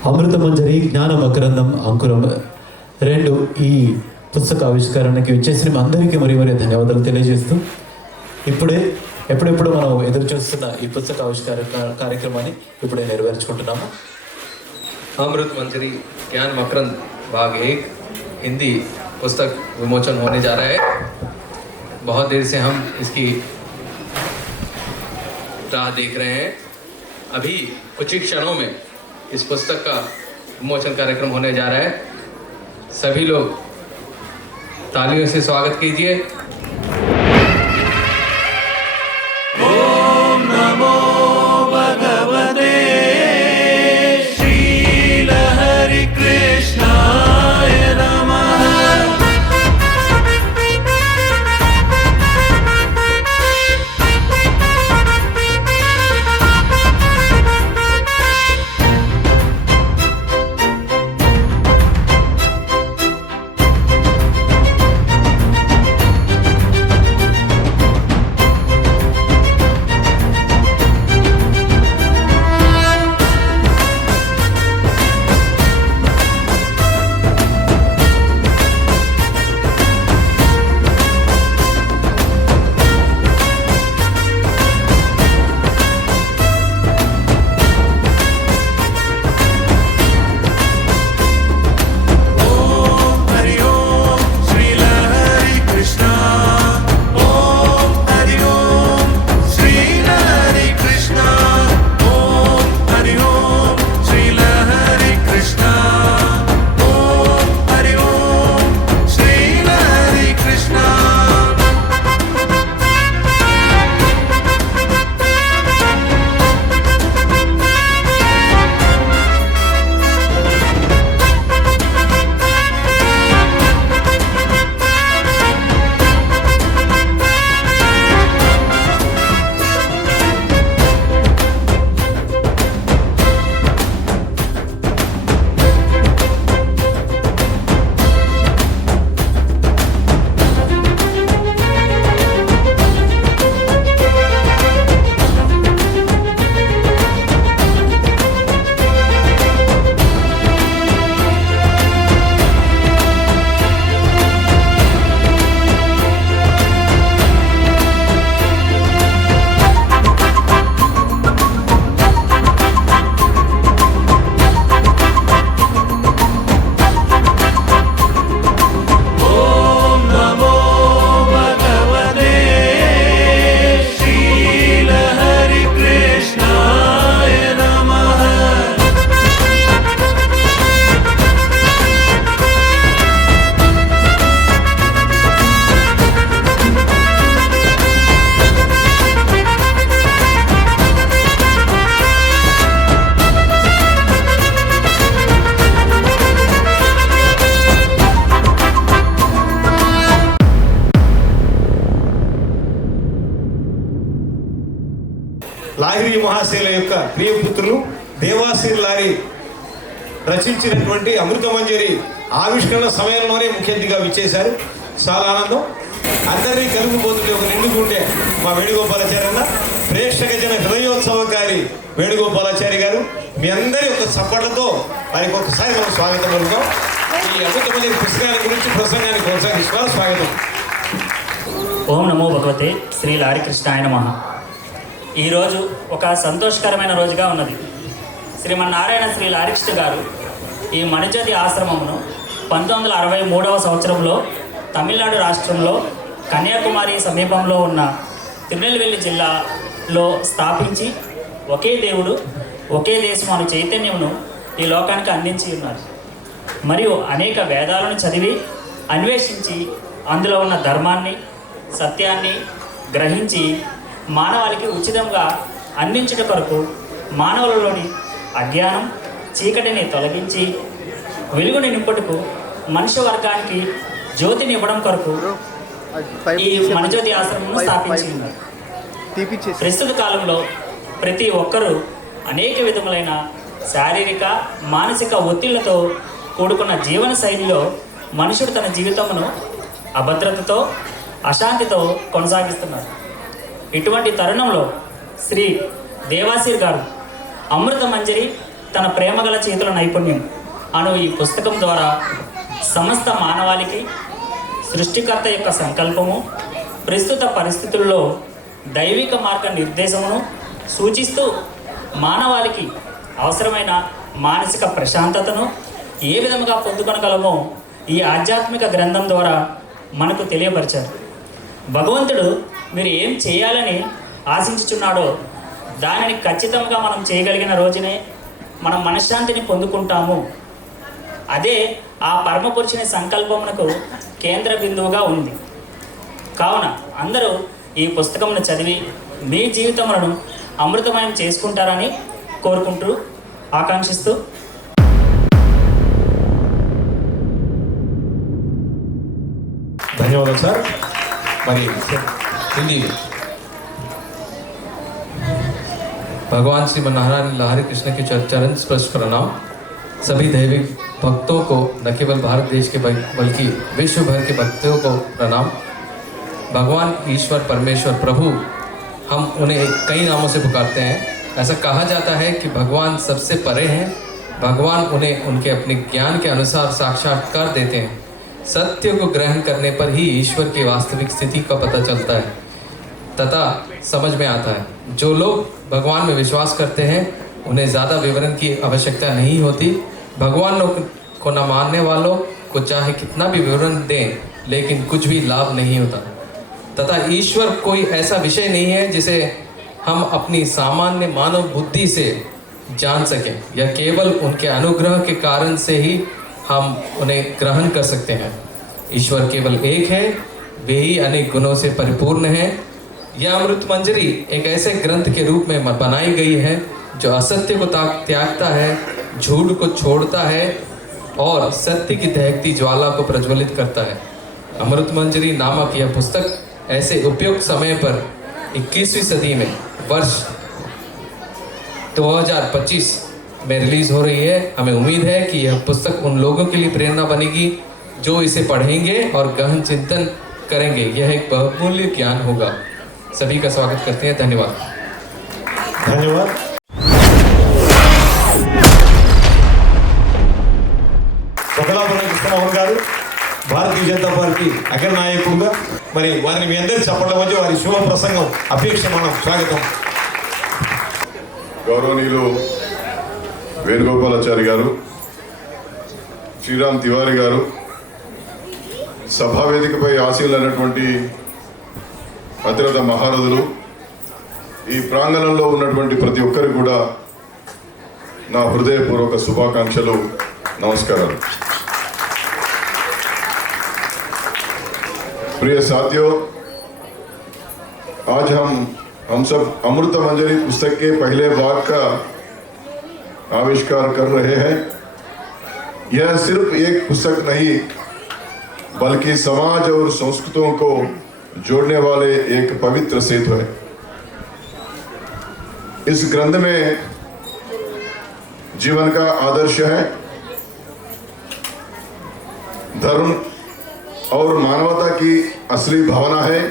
అమృతమంజరి జ్ఞాన మకరందం అంకురం 2 ఈ పుస్తక ఆవిష్కరణకి వచ్చేసి అందరికీ మరి ధన్యవాదాలు తెలియజేస్తూ ఎప్పుడెప్పుడు మనం ఎదురు చూస్తున్న ఈ పుస్తక ఆవిష్కరణ కార్యక్రమాన్ని ఇప్పుడే నెరవేర్చుకుంటున్నాము. अमृतमंजरी ज्ञान मकरंद भाग 1 हिंदी पुस्तक विमोचन होने जा रहा है. बहुत देर से हम इसकी राह देख रहे हैं. अभी कुछ ही क्षणों में इस पुस्तक का विमोचन कार्यक्रम होने जा रहा है. सभी लोग तालियों से स्वागत कीजिए. ओम नमो भगवते श्री हरि कृष्णाय नमः. లాహిరి మహాశైల యొక్క ప్రియపుత్రులు దేవాశ్రీ లాహిరి రచించినటువంటి అమృతమంజరి ఆవిష్కరణ సమయంలోనే ముఖ్య అతిథిగా విచ్చేశారు. చాలా ఆనందం. అందరినీ కలుపుకోతుంటే ఒక నిండుకుంటే మా వేణుగోపాలాచారి అన్న, ప్రేక్షక జన హృదయోత్సవకారి వేణుగోపాలాచారి గారు, మీ అందరి యొక్క చప్పట్లతో వారికి ఒకసారి మనం స్వాగతం పలుకుతాం. ఈ అమృతమంజరి పుస్తకాల గురించి ప్రసంగాన్ని కొనసాగిస్తున్నారు. స్వాగతం. ఓం నమో భగవతే శ్రీ లాహిరి కృష్ణాయ నమః. ఈరోజు ఒక సంతోషకరమైన రోజుగా ఉన్నది. శ్రీమన్నారాయణ శ్రీ లాహిరి కృష్ణ గారు ఈ మణిజ్యోతి ఆశ్రమమును 1963వ సంవత్సరంలో తమిళనాడు రాష్ట్రంలో కన్యాకుమారి సమీపంలో ఉన్న తిరునెల్వేలి జిల్లాలో స్థాపించి ఒకే దేవుడు ఒకే దేశం అను చైతన్యమును ఈ లోకానికి అందించి ఉన్నారు. మరియు అనేక వేదాలను చదివి అన్వేషించి అందులో ఉన్న ధర్మాన్ని సత్యాన్ని గ్రహించి మానవాళికి ఉచితంగా అందించుట కొరకు మానవులలోని అజ్ఞానం చీకటిని తొలగించి వెలుగుని నింపుటకు మనుష్య వర్గానికి జ్యోతిని ఇవ్వడం కొరకు ఈ మణిజ్యోతి ఆశ్రమం స్థాపించింది. ప్రస్తుత కాలంలో ప్రతి ఒక్కరూ అనేక విధములైన శారీరక మానసిక ఒత్తిళ్లతో కూడుకున్న జీవన శైలిలో మనుషుడు తన జీవితమును అభద్రతతో అశాంతితో కొనసాగిస్తున్నారు. ఇటువంటి తరుణంలో శ్రీ దేవాశ్రీ గారు అమృతమంజరి తన ప్రేమగల చేతుల నైపుణ్యం అను ఈ పుస్తకం ద్వారా సమస్త మానవాళికి సృష్టికర్త యొక్క సంకల్పము, ప్రస్తుత పరిస్థితుల్లో దైవిక మార్గ నిర్దేశమును సూచిస్తూ మానవాళికి అవసరమైన మానసిక ప్రశాంతతను ఏ విధంగా పొందుకొనగలమో ఈ ఆధ్యాత్మిక గ్రంథం ద్వారా మనకు తెలియపరిచారు. భగవంతుడు మీరు ఏం చేయాలని ఆశించుచున్నాడో దానిని ఖచ్చితంగా మనం చేయగలిగిన రోజునే మనం మనశ్శాంతిని పొందుకుంటాము. అదే ఆ పరమపురుషుని సంకల్పమునకు కేంద్ర బిందువుగా ఉంది. కావున అందరూ ఈ పుస్తకమును చదివి మీ జీవితములను అమృతమయం చేసుకుంటారని కోరుకుంటూ ఆకాంక్షిస్తూ ధన్యవాదాలు సార్. మరి हिंदी भगवान श्री नारायण लाहिरी कृष्ण के चरण स्पर्श प्रणाम. सभी दैविक भक्तों को न केवल भारत देश के बल्कि विश्व भर के भक्तों को प्रणाम. भगवान ईश्वर परमेश्वर प्रभु हम उन्हें कई नामों से पुकारते हैं. ऐसा कहा जाता है कि भगवान सबसे परे हैं. भगवान उन्हें उनके अपने ज्ञान के अनुसार साक्षात्कार देते हैं. सत्य को ग्रहण करने पर ही ईश्वर की वास्तविक स्थिति का पता चलता है तथा समझ में आता है. जो लोग भगवान में विश्वास करते हैं उन्हें ज़्यादा विवरण की आवश्यकता नहीं होती. भगवान को न मानने वालों को चाहे कितना भी विवरण दें लेकिन कुछ भी लाभ नहीं होता. तथा ईश्वर कोई ऐसा विषय नहीं है जिसे हम अपनी सामान्य मानव बुद्धि से जान सकें. यह केवल उनके अनुग्रह के कारण से ही हम उन्हें ग्रहण कर सकते हैं. ईश्वर केवल एक है, वे ही अनेक गुणों से परिपूर्ण है. यह अमृत मंजरी एक ऐसे ग्रंथ के रूप में बनाई गई है जो असत्य को त्यागता है, झूठ को छोड़ता है और सत्य की दहकती ज्वाला को प्रज्वलित करता है. अमृत मंजरी नामक यह पुस्तक ऐसे उपयुक्त समय पर 21वीं सदी में वर्ष 2025 में रिलीज हो रही है. हमें उम्मीद है कि यह पुस्तक उन लोगों के लिए प्रेरणा बनेगी जो इसे पढ़ेंगे और गहन चिंतन करेंगे. यह एक बहुमूल्य ज्ञान होगा. सभी का स्वागत करते हैं. धन्यवाद. ధన్యవాద్. ఒకలాపురం కృష్ణమోహన్ గారు భారతీయ జనతా పార్టీ అగ్ర నాయకుడుగా మరి వారిని మీ అందరి చప్పట్ల మధ్య వారి శుభ ప్రసంగం అపేక్ష మనం స్వాగతం. గౌరవనీయులు వేణుగోపాలాచారి గారు, శ్రీరామ్ తివారీ గారు, సభావేదికపై ఆశీనులైనటువంటి అతిరథ మహారథులు, ఈ ప్రాంగణంలో ఉన్నటువంటి ప్రతి ఒక్కరికి కూడా నా హృదయపూర్వక శుభాకాంక్షలు, నమస్కారాలు. प्रिय साथियों, आज हम सब अमृत मंजरी पुस्तक के पहले भाग का आविष्कार कर रहे हैं. यह सिर्फ एक पुस्तक नहीं बल्कि समाज और संस्कृतियों को जोड़ने वाले एक पवित्र सेतु है. इस ग्रंथ में जीवन का आदर्श है। धर्म और मानवता की असली भावना है।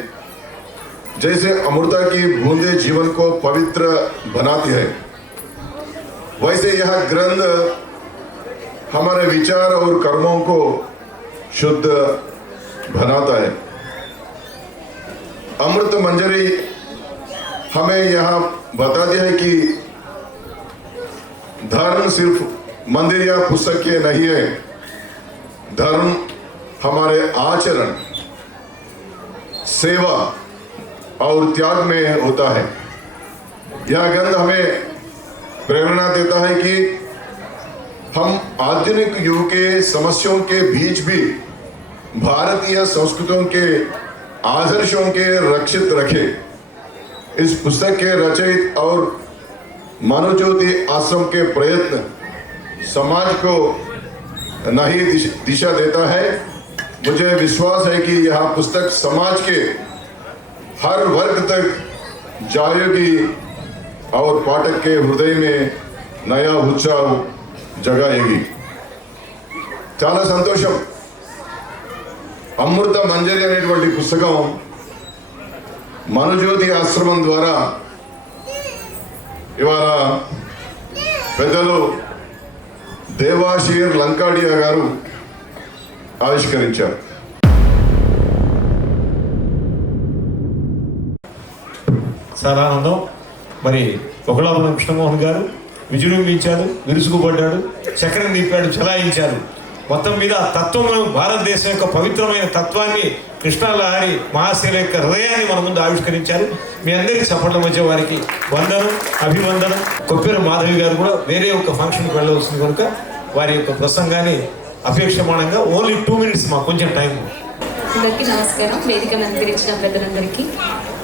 जैसे अमृता की बूंदे जीवन को पवित्र बनाती है, वैसे यह ग्रंथ हमारे विचार और कर्मों को शुद्ध बनाता है। अमृत मंजरी हमें यहाँ बताती है कि धर्म सिर्फ मंदिर या पुस्तक के नहीं है, धर्म हमारे आचरण, सेवा और त्याग में होता है। यह ग्रंथ हमें प्रेरणा देता है कि हम आधुनिक युग के समस्याओं के बीच भी भारतीय संस्कृतियों के आदर्शों के रक्षित रखें। इस पुस्तक के रचयित और मानवज्योति आश्रम के प्रयत्न समाज को नई दिशा देता है। मुझे विश्वास है कि यह पुस्तक समाज के हर वर्ग तक जाएगी और पाठक के हृदय में नया उत्साह जगाएगी। చాలా సంతోషం। అమృత మంజరి అనేటువంటి పుస్తకం మానవజ్యోతి ఆశ్రమం ద్వారా ఇవాళ పెద్దలు దేవాశీర్ లంకాడియా గారు ఆవిష్కరించారు। చాలా ఆనందం। మరి ఒకలాభనం కృష్ణమోహన్ గారు విజృంభించాడు, విరుసుకుపడ్డాడు, చక్రం తిప్పాడు, చలాయించారు। మొత్తం మీద తత్వమును, భారతదేశం యొక్క పవిత్రమైన తత్వాన్ని కృష్ణలహరి మహాశైల యొక్క హృదయాన్ని మన ముందు ఆవిష్కరించారు। మీ అందరికీ చప్పట్ల మధ్య వారికి వందనం, అభివందనం। కొప్పెర మాధవి గారు కూడా వేరే ఒక ఫంక్షన్కి వెళ్ళవలసింది కనుక వారి యొక్క ప్రసంగాన్ని అపేక్షమానంగా ఓన్లీ 2 minutes, మాకు కొంచెం టైం। అందరికీ నమస్కారం। వేదికను అలంకరించిన పెద్దలందరికీ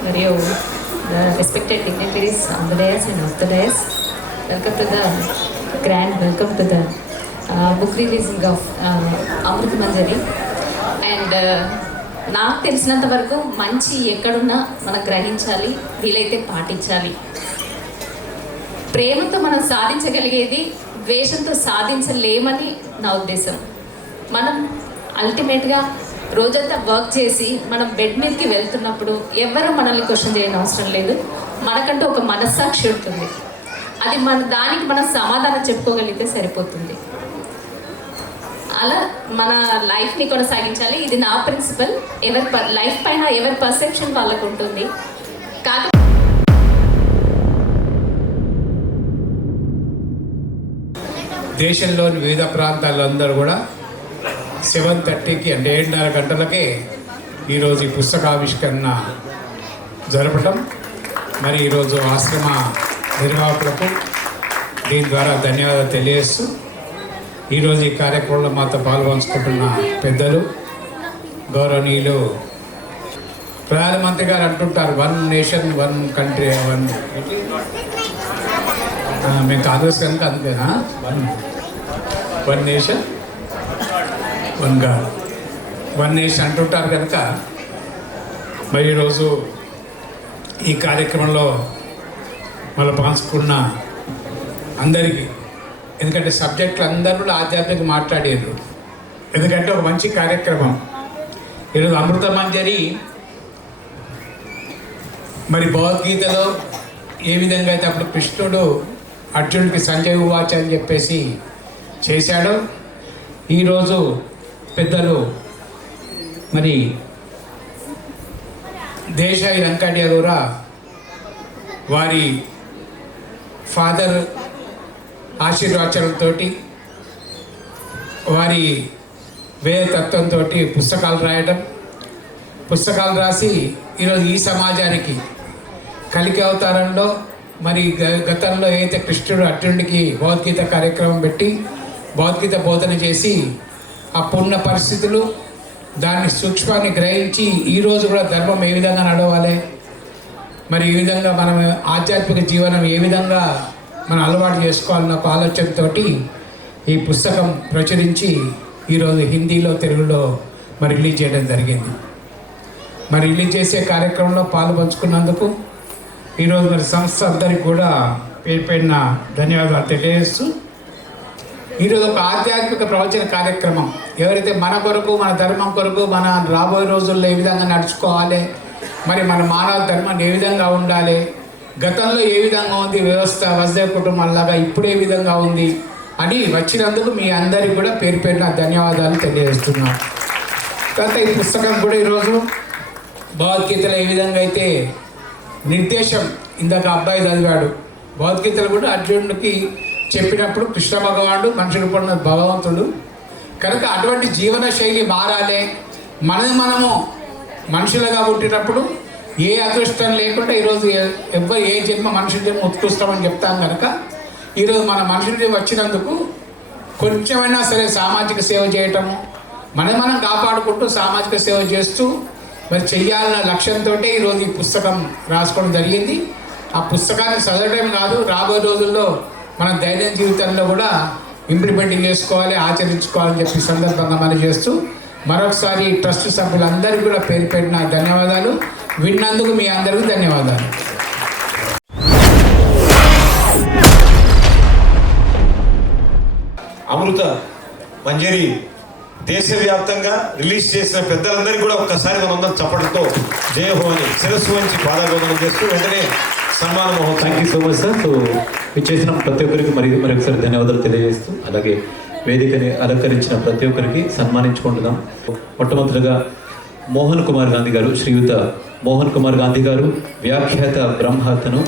మరియు respected dignitaries on the dais and off the dais, welcome to the grand welcome to the book releasing of Amrita Manjari. And నాకు తెలిసినంత వరకు మంచి ఎక్కడున్నా మనం గ్రహించాలి, వీలైతే పాటించాలి. ప్రేమతో మనం సాధించగలిగేది ద్వేషంతో సాధించలేమని నా ఉద్దేశం. మనం అల్టిమేట్గా రోజంతా వర్క్ చేసి మనం బెడ్ మీదకి వెళ్తున్నప్పుడు ఎవరు మనల్ని క్వశ్చన్ చేయని అవసరం లేదు. మనకంటూ ఒక మనస్సాక్షి ఉంటుంది, అది దానికి మనం సమాధానం చెప్పుకోగలిగితే సరిపోతుంది. అలా మన లైఫ్ని కొనసాగించాలి. ఇది నా ప్రిన్సిపల్. ఎవరి లైఫ్ పైన ఎవరి పర్సెప్షన్ వాళ్ళకు ఉంటుంది. దేశంలోని వివిధ ప్రాంతాల్లో అందరూ కూడా 7:30కి అంటే 7:30 గంటలకే ఈరోజు ఈ పుస్తకావిష్కరణ జరపటం, మరి ఈరోజు ఆశ్రమ నిర్వాహకులకు దీని ద్వారా ధన్యవాదాలు తెలియజేస్తూ ఈరోజు ఈ కార్యక్రమంలో మాతో పాల్పంచుకుంటున్న పెద్దలు గౌరవనీయులు ప్రధానమంత్రి గారు అంటుంటారు 1 నేషన్ 1 కంట్రీ 1 మేము కాంగ్రెస్ కనుక అందుకేనా 1 నేషన్ 1 గాడ్ 1 నేషన్ అంటుంటారు కనుక మరి ఈరోజు ఈ కార్యక్రమంలో మళ్ళీ పంచుకున్న అందరికీ, ఎందుకంటే సబ్జెక్టులు అందరూ కూడా ఆధ్యాత్మిక మాట్లాడారు, ఎందుకంటే ఒక మంచి కార్యక్రమం. ఈరోజు అమృత మంజరి మరి భగవద్గీతలో ఏ విధంగా అయితే అప్పుడు కృష్ణుడు అర్జునుడికి సంజయ్ ఉవాచ అని చెప్పేసి చేశాడో, ఈరోజు పెద్దలు మరి దేశాయి లంకాడియా కూడా వారి ఫాదర్ ఆశీర్వాచనతో వారి వేదతత్వంతో పుస్తకాలు రాయడం, పుస్తకాలు రాసి ఈరోజు ఈ సమాజానికి కలికి అవతారంలో మరి గతంలో ఏదైతే కృష్ణుడు అర్జునుడికి భగవద్గీత కార్యక్రమం పెట్టి భగవద్గీత బోధన చేసి అప్పుడున్న పరిస్థితులు దాన్ని సూక్ష్మాన్ని గ్రహించి ఈరోజు కూడా ధర్మం ఏ విధంగా నడవాలి, మరి ఈ విధంగా మనం ఆధ్యాత్మిక జీవనం ఏ విధంగా మనం అలవాటు చేసుకోవాలన్న ఒక ఆలోచనతో ఈ పుస్తకం ప్రచురించి ఈరోజు హిందీలో తెలుగులో మరి రిలీజ్ చేయడం జరిగింది. మరి రిలీజ్ చేసే కార్యక్రమంలో పాలు పంచుకున్నందుకు ఈరోజు మరి సంస్థ అందరికి కూడా పేరు పేరున ధన్యవాదాలు తెలియజేస్తూ ఈరోజు ఒక ఆధ్యాత్మిక ప్రవచన కార్యక్రమం, ఎవరైతే మన కొరకు, మన ధర్మం కొరకు, మన రాబోయే రోజుల్లో ఏ విధంగా నడుచుకోవాలి, మరి మన మానవ ధర్మాన్ని ఏ విధంగా ఉండాలి, గతంలో ఏ విధంగా ఉంది వ్యవస్థ, వసుదైవ కుటుంబాలలాగా ఇప్పుడు ఏ విధంగా ఉంది అని వచ్చినందుకు మీ అందరికీ కూడా పేరు పేరున ధన్యవాదాలు తెలియజేస్తున్నాను. తర్వాత ఈ పుస్తకం కూడా ఈరోజు భగవద్గీతలో ఏ విధంగా అయితే నిర్దేశం, ఇందాక అబ్బాయి చదివాడు, భగవద్గీతలు కూడా అర్జునుడికి చెప్పినప్పుడు కృష్ణ భగవానుడు మనిషి రూపంలో భగవంతుడు కనుక అటువంటి జీవన శైలి మారాలి. మనము మనుషులుగా పుట్టినప్పుడు ఏ అదృష్టం లేకుండా ఈరోజు ఎవ్వరు ఏ జన్మ మనుషుల జన్మ ఉత్కృష్టమని చెప్తాం కనుక ఈరోజు మన మనుషులు వచ్చినందుకు కొంచెమైనా సరే సామాజిక సేవ చేయటము, మనం కాపాడుకుంటూ సామాజిక సేవ చేస్తూ మరి చెయ్యాలన్న లక్ష్యంతో ఈరోజు ఈ పుస్తకం రాసుకోవడం జరిగింది. ఆ పుస్తకాన్ని చదవడం కాదు, రాబోయే రోజుల్లో మన దైనందిన జీవితంలో కూడా ఇంప్లిమెంటింగ్ చేసుకోవాలి, ఆచరించుకోవాలని చెప్పి సందర్భంగా మనం చేస్తూ మరొకసారి ట్రస్ట్ సభ్యులందరికీ కూడా పేరు పెట్టిన ధన్యవాదాలు. విన్నందుకు మీ అందరికీ ధన్యవాదాలు. అమృత మంజరి దేశవ్యాప్తంగా రిలీజ్ చేసిన పెద్దలందరికీ కూడా ఒక్కసారి మనందరం చప్పట్లతో జయహో అని శిరస్సు వంచి పాదాభివందనం చేస్తూ వెంటనే సన్మాన మహోత్సవం. Thank you so much sir. So ఇచ్చేసిన ప్రతి ఒక్కరికి మరొకసారి ధన్యవాదాలు తెలియజేస్తూ, అలాగే వేదికని అలంకరించిన ప్రతి ఒక్కరికి సన్మానించుకుంటున్నాం. మొట్టమొదటిగా మోహన్ కుమార్ గాంధీ గారు, శ్రీయుత మోహన్ కుమార్ గాంధీ గారు వ్యాఖ్యాత బ్రహ్మహత్యను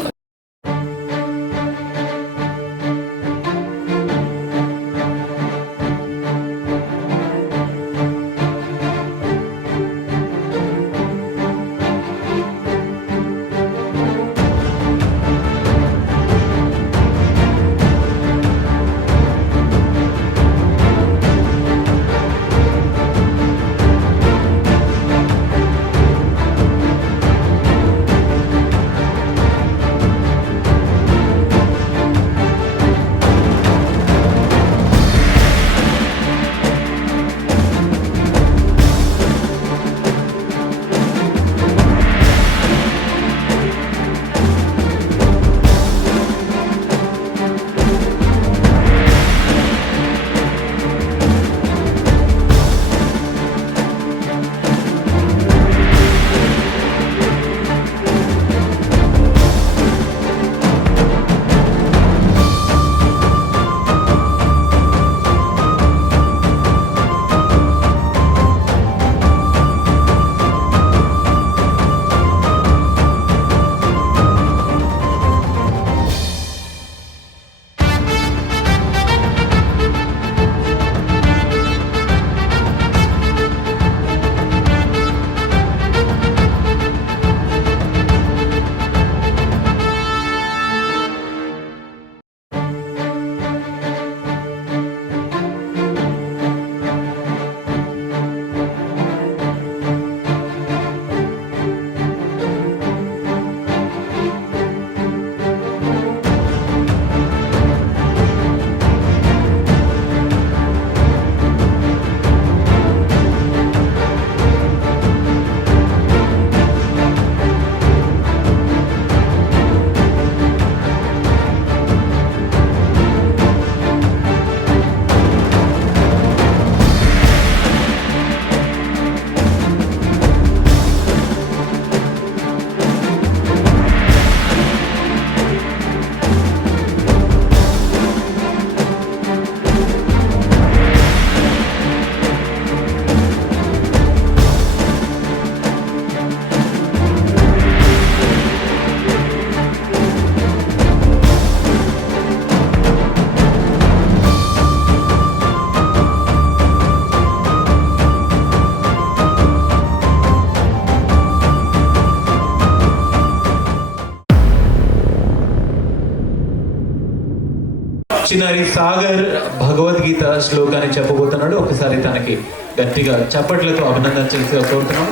చిన్నారి సాగర్ భగవద్గీత శ్లోకాన్ని చెప్పబోతున్నాడు. ఒకసారి తనకి గట్టిగా చప్పట్లతో అభినందన చేసి కోరుతున్నాం.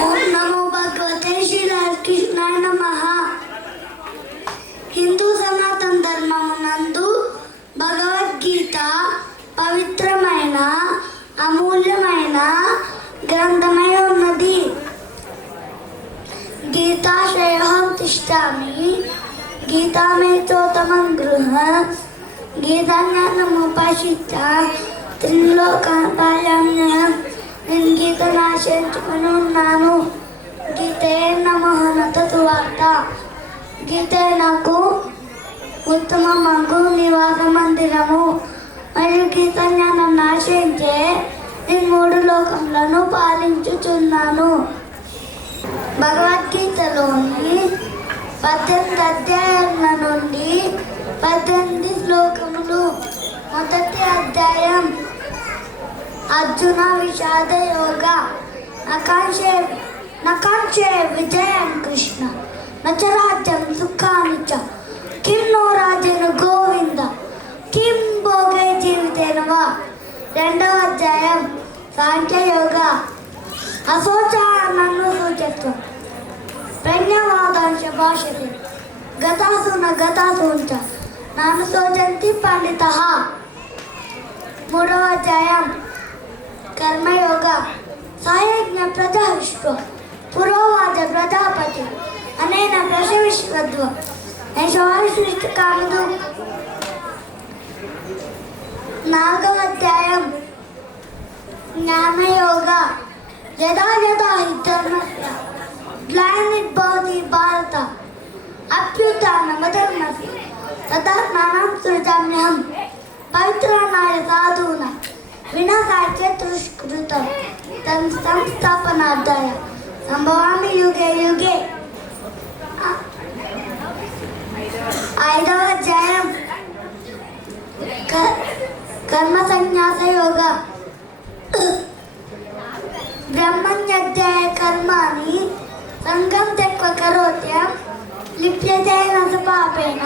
ఓం నమో భగవతే శ్రీకృష్ణాయ నమః. హిందూ సనాతన ధర్మమునందు భగవద్గీత పవిత్రమైన అమూల్యమైన గ్రంథమై ఉన్నది. గీతా तिष्ठामि गीतामेतोत्तमं गृह गीताज्ञानमुपाश्रित्य त्रिलोकापायाम्यहं गीतनाशेन्मनुन्नानु गीते नमः నతతు వార్త గీతే నాకు ఉత్తమ మగు నివాస మందిరము మరియు గీత జ్ఞానం నాశించే నేను 3 లోకములను పాలించుచున్నాను. భగవద్గీతలోని 18 అధ్యాయాల నుండి 18 శ్లోకములు. మొదటి అధ్యాయం అర్జున విషాద యోగ. నకాంక్షే విజయం కృష్ణ నచరాజ్యం సుఖాని చ కిం నో రాజేన గోవింద కిం భోగే జీవితేన వా. రెండవ అధ్యాయం సాంఖ్యయోగ. అశోచానన్ను సూచత్వం ప్రజ్ఞావాదాంశ భాషతే గతాసూన చ నాను శోచంతి పండితః. మూడవ అధ్యాయం కర్మయోగ. సాయజ్ఞ ప్రజా విశ్వ పురోవాచ ప్రజాపతి అనేన ప్రశవిశ్వద్వ యశోవిశిష్ట కామదు. నాలుగవ అధ్యాయం జ్ఞానయోగ. యదా యదా హి ధర్మస్య గ్లానిర్భవతి భారత అభ్యుత్థానమధర్మస్య తదాత్మానం సృజామ్యహం పవిత్రాణాయ సాధూనాం వినాశాయ దుష్కృతం సంస్థాపనార్థాయ సంభవామి యుగే యుగే. ఐదవ అధ్యాయం కర్మ సన్యాస యోగ. బ్రహ్మణ్యధ్యాయ కర్మాణి సంగం త్యక్త్వా కరోత్యం లిప్యతే న పాపేన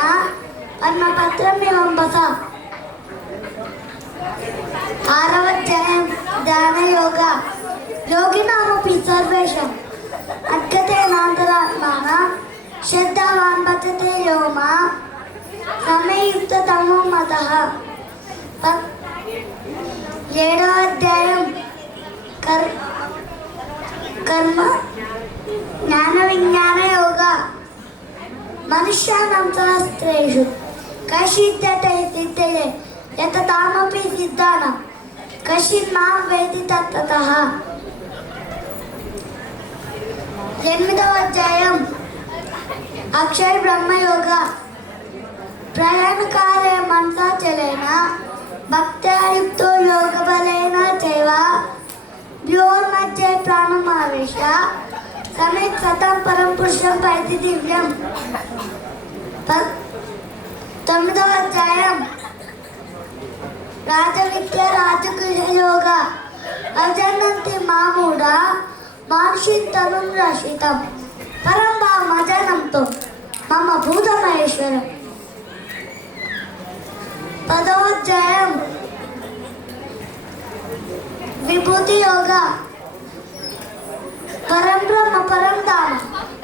పద్మపత్రమివం వస. ఆరవ అధ్యాయం ధ్యానయోగ. యోగినామపి సర్వేషాం అద్గతేనాంతరాత్మానం శ్రద్ధావాన్ భజతే యో మాం సమయుక్తతమో మతః. ఏడవ అధ్యాయం కర్మ జ్ఞాన విజ్ఞాన యోగ. మనుష్యానాం సహస్రేషు కశ్చిత్తై సిద్ధయే యతతామపి సిద్ధానాం కశ్చిన్ మాం వేది తత్తతః. ఎనిమిదవ అధ్యాయం అక్షర బ్రహ్మయోగ. ప్రయాణకాలే మనసా చలేన భక్త్యాయుక్తో యోగ బలేన చైవ వ్యోర్మధ్యే ప్రాణమావేశ సమ్యక్ సతం పరం పురుషం పైతి దివ్యం. తొమ్మిదవ అధ్యాయం రాజవిద్య రాజగృహ యోగ. అజనంతి మామూఢ మానుషితనం రషితం పరం భావమజనంతో మమ భూతమహేశ్వరం. పదవ అధ్యాయం విభూతి యోగ. పరం బ్రహ్మ పరం ధామ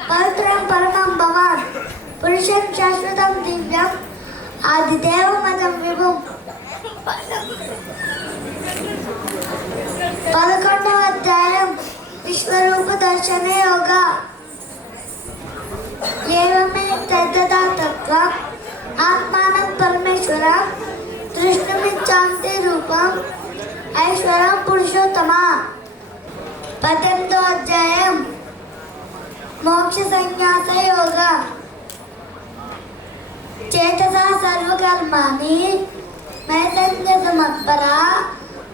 పవిత్రం పరమం భవాన్ పురుషం శాశ్వతం దివ్యం ఆదిదేవమజం విభుం. 11వ అధ్యాయం విశ్వరూప దర్శన యోగ. ఏవమే తద్గతాతత్వం ఆత్మానం పరమేశ్వరం దృష్టుమిచ్చాంతి రూపం ఐశ్వరం పురుషోత్తమ. 18వ అధ్యాయం మోక్ష సన్యాస యోగ. చేతసా సర్వకర్మాణి నైతంజమత్పరా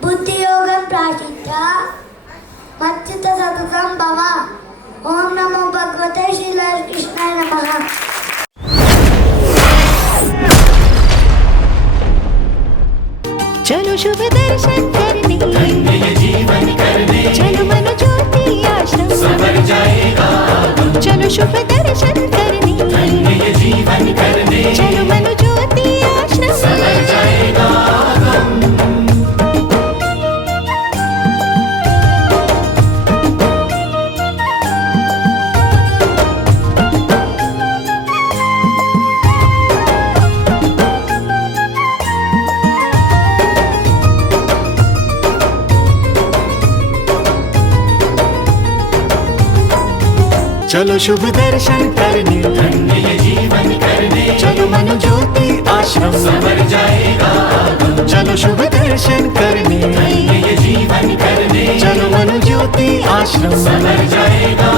బుద్ధియోగం ప్రాచిత్య మచ్చిత సతతం భవ. ఓం నమో భగవతే శ్రీకృష్ణాయ నమః. चलो शुभ दर्शन करने जीवन करने चलो मन ज्योति आश्रम सवर जाएगा. चलो शुभ दर्शन करने जीवन करने चलो मन ज्योति आश्रम सवर जाएगा. चलो शुभ दर्शन करने धन्य ये जीवन करने चलो मनु ज्योति आश्रम संवर जाएगा चलो शुभ दर्शन करने धन्य ये जीवन करने चलो मनु ज्योति आश्रम संवर जाएगा